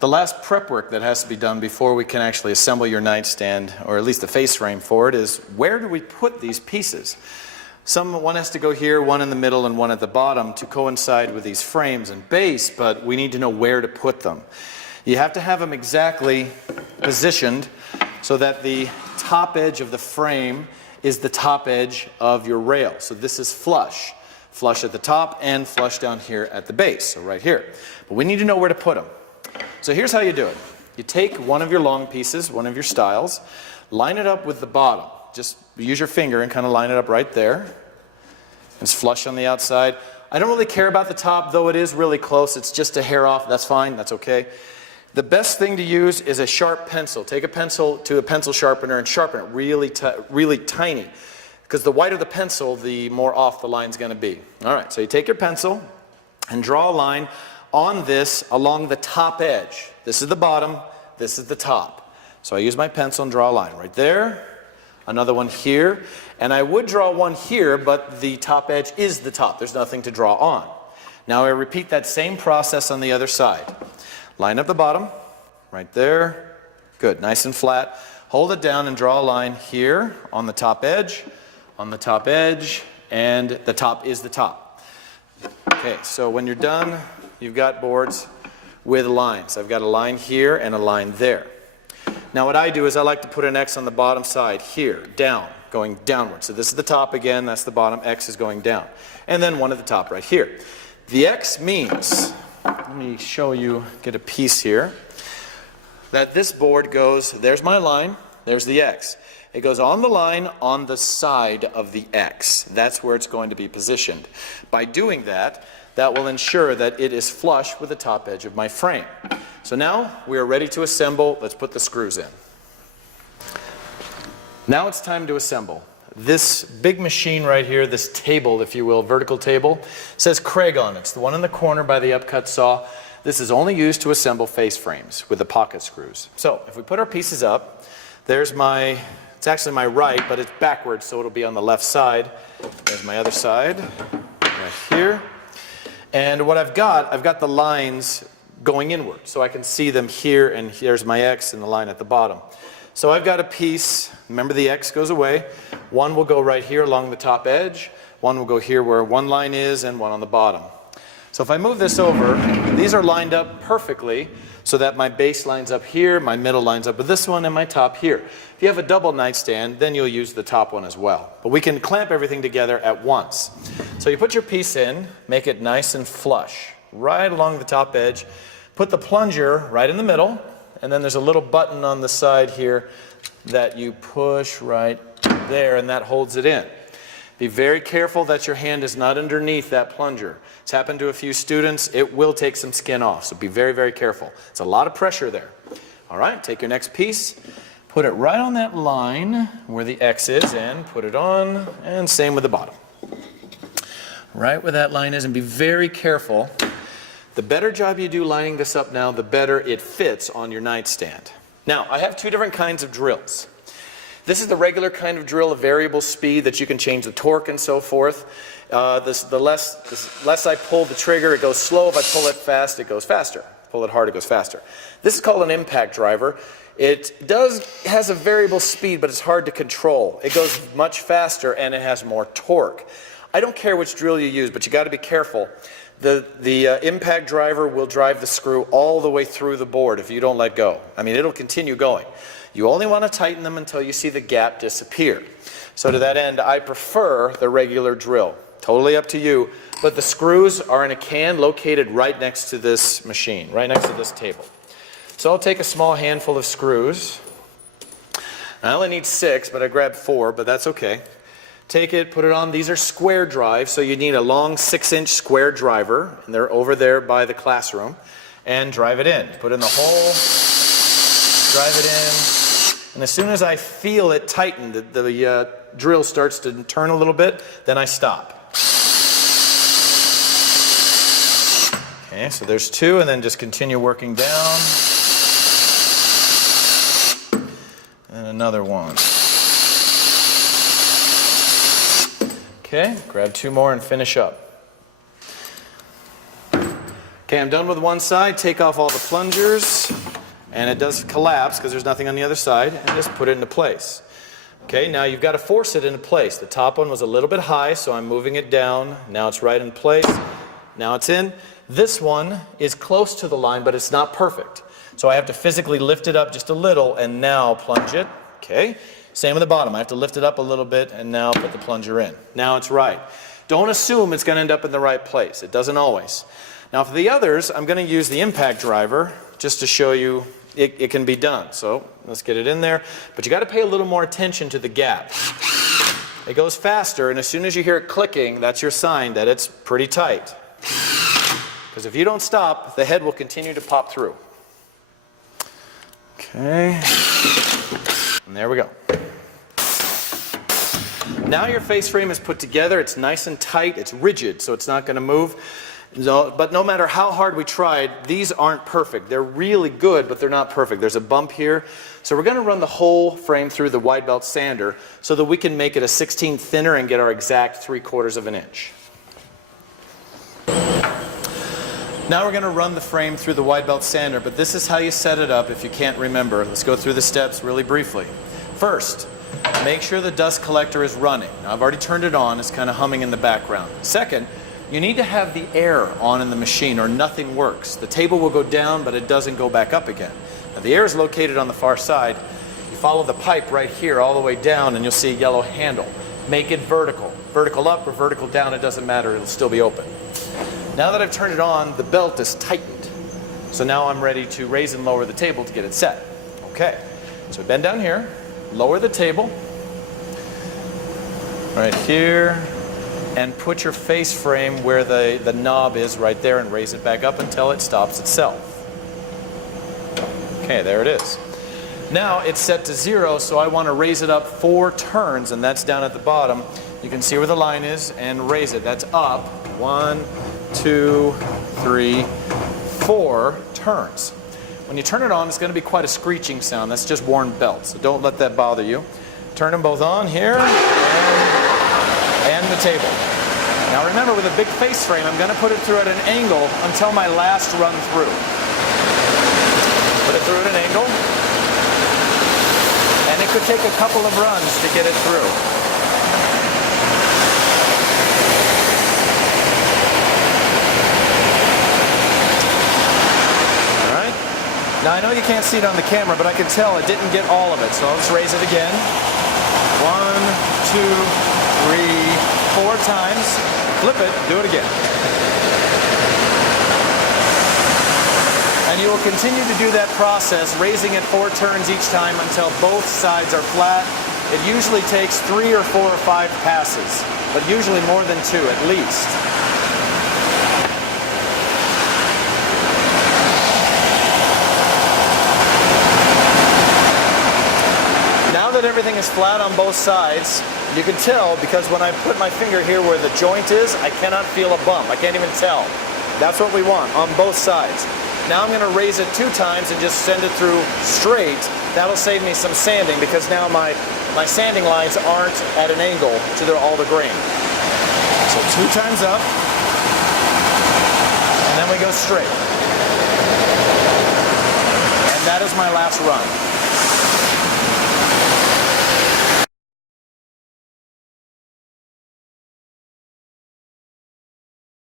The last prep work that has to be done before we can actually assemble your nightstand, or at least the face frame for it, is where do we put these pieces? One has to go here, one in the middle, and one at the bottom to coincide with these frames and base, but we need to know where to put them. You have to have them exactly positioned so that the top edge of the frame is the top edge of your rail. So this is flush. Flush at the top and flush down here at the base, so right here. But we need to know where to put them. So here's how you do it. You take one of your long pieces, one of your stiles, line it up with the bottom. Just use your finger and kind of line it up right there. It's flush on the outside. I don't really care about the top, though it is really close. It's just a hair off. That's fine. That's okay. The best thing to use is a sharp pencil. Take a pencil to a pencil sharpener and sharpen it really tiny. Because the whiter the pencil, the more off the line's going to be. All right, so you take your pencil and draw a line on this along the top edge. This is the bottom, this is the top. So I use my pencil and draw a line right there, another one here, and I would draw one here, but the top edge is the top. There's nothing to draw on. Now I repeat that same process on the other side. Line up the bottom, right there. Good, nice and flat. Hold it down and draw a line here on the top edge, and the top is the top. Okay, so when you're done, you've got boards with lines. I've got a line here and a line there. Now what I do is I like to put an X on the bottom side here, down, going downward. So this is the top again, that's the bottom, X is going down. And then one at the top right here. The X means, let me show you, get a piece here, that this board goes, there's my line, there's the X. It goes on the line on the side of the X. That's where it's going to be positioned. By doing that, that will ensure that it is flush with the top edge of my frame. So now we are ready to assemble. Let's put the screws in. Now it's time to assemble. This big machine right here, this table, if you will, vertical table, says Craig on it. It's the one in the corner by the upcut saw. This is only used to assemble face frames with the pocket screws. So if we put our pieces up, there's my, it's actually my right, but it's backwards, so it'll be on the left side. There's my other side, right here. And what I've got the lines going inward, so I can see them here, and here's my X and the line at the bottom. So I've got a piece, remember the X goes away, one will go right here along the top edge, one will go here where one line is, and one on the bottom. So if I move this over, these are lined up perfectly so that my base lines up here, my middle lines up with this one, and my top here. If you have a double nightstand, then you'll use the top one as well. But we can clamp everything together at once. So you put your piece in, make it nice and flush, right along the top edge. Put the plunger right in the middle, and then there's a little button on the side here that you push right there, and that holds it in. Be very careful that your hand is not underneath that plunger. It's happened to a few students. It will take some skin off, so be very, very careful. It's a lot of pressure there. All right, take your next piece, put it right on that line where the X is, and put it on, and same with the bottom. Right where that line is, and be very careful. The better job you do lining this up now, the better it fits on your nightstand. Now, I have two different kinds of drills. This is the regular kind of drill, a variable speed that you can change the torque and so forth. The less I pull the trigger, it goes slow. If I pull it fast, it goes faster. Pull it hard, it goes faster. This is called an impact driver. It has a variable speed, but it's hard to control. It goes much faster and it has more torque. I don't care which drill you use, but you got to be careful. The impact driver will drive the screw all the way through the board if you don't let go. I mean, it'll continue going. You only want to tighten them until you see the gap disappear. So to that end, I prefer the regular drill. Totally up to you. But the screws are in a can located right next to this machine, right next to this table. So I'll take a small handful of screws. I only need 6, but I grabbed 4, but that's okay. Take it, put it on. These are square drives, so you need a long 6-inch square driver, and they're over there by the classroom, and drive it in. Put in the hole, drive it in, and as soon as I feel it tighten, the drill starts to turn a little bit, then I stop. Okay, so there's 2, and then just continue working down. And another one. Okay, grab 2 more and finish up. Okay, I'm done with one side. Take off all the plungers, and it does collapse because there's nothing on the other side, and just put it into place. Okay, now you've got to force it into place. The top one was a little bit high, so I'm moving it down. Now it's right in place. Now it's in. This one is close to the line, but it's not perfect. So I have to physically lift it up just a little and now plunge it. Okay, same with the bottom. I have to lift it up a little bit and now put the plunger in. Now it's right. Don't assume it's going to end up in the right place. It doesn't always. Now for the others, I'm going to use the impact driver just to show you it can be done. So let's get it in there. But you got to pay a little more attention to the gap. It goes faster, and as soon as you hear it clicking, that's your sign that it's pretty tight. Because if you don't stop, the head will continue to pop through. Okay. And there we go. Now your face frame is put together. It's nice and tight. It's rigid, so it's not going to move. But no matter how hard we tried, these aren't perfect. They're really good, but they're not perfect. There's a bump here. So we're going to run the whole frame through the wide belt sander so that we can make it a 16th thinner and get our exact 3/4 of an inch. Now we're going to run the frame through the wide belt sander, but this is how you set it up if you can't remember. Let's go through the steps really briefly. First, make sure the dust collector is running. Now I've already turned it on. It's kind of humming in the background. Second, you need to have the air on in the machine or nothing works. The table will go down, but it doesn't go back up again. Now the air is located on the far side. You follow the pipe right here all the way down and you'll see a yellow handle. Make it vertical. Vertical up or vertical down, it doesn't matter, it'll still be open. Now that I've turned it on, the belt is tightened. So now I'm ready to raise and lower the table to get it set. Okay, so bend down here, lower the table, right here, and put your face frame where the knob is right there and raise it back up until it stops itself. Okay, there it is. Now it's set to 0, so I want to raise it up 4 turns, and that's down at the bottom. You can see where the line is and raise it. That's up 1, 2, 3, 4 turns. When you turn it on, it's going to be quite a screeching sound. That's just worn belt, so don't let that bother you. Turn them both on here and the table. Now remember, with a big face frame, I'm going to put it through at an angle until my last run through. Put it through at an angle, and it could take a couple of runs to get it through. Now I know you can't see it on the camera, but I can tell it didn't get all of it, so let's raise it again. 1, 2, 3, 4 times. Flip it, do it again. And you will continue to do that process, raising it 4 turns each time until both sides are flat. It usually takes 3 or 4 or 5 passes, but usually more than 2 at least. Now that everything is flat on both sides, you can tell because when I put my finger here where the joint is, I cannot feel a bump. I can't even tell. That's what we want on both sides. Now I'm going to raise it 2 times and just send it through straight. That'll save me some sanding because now my sanding lines aren't at an angle to all the grain. So 2 times up, and then we go straight. And that is my last run.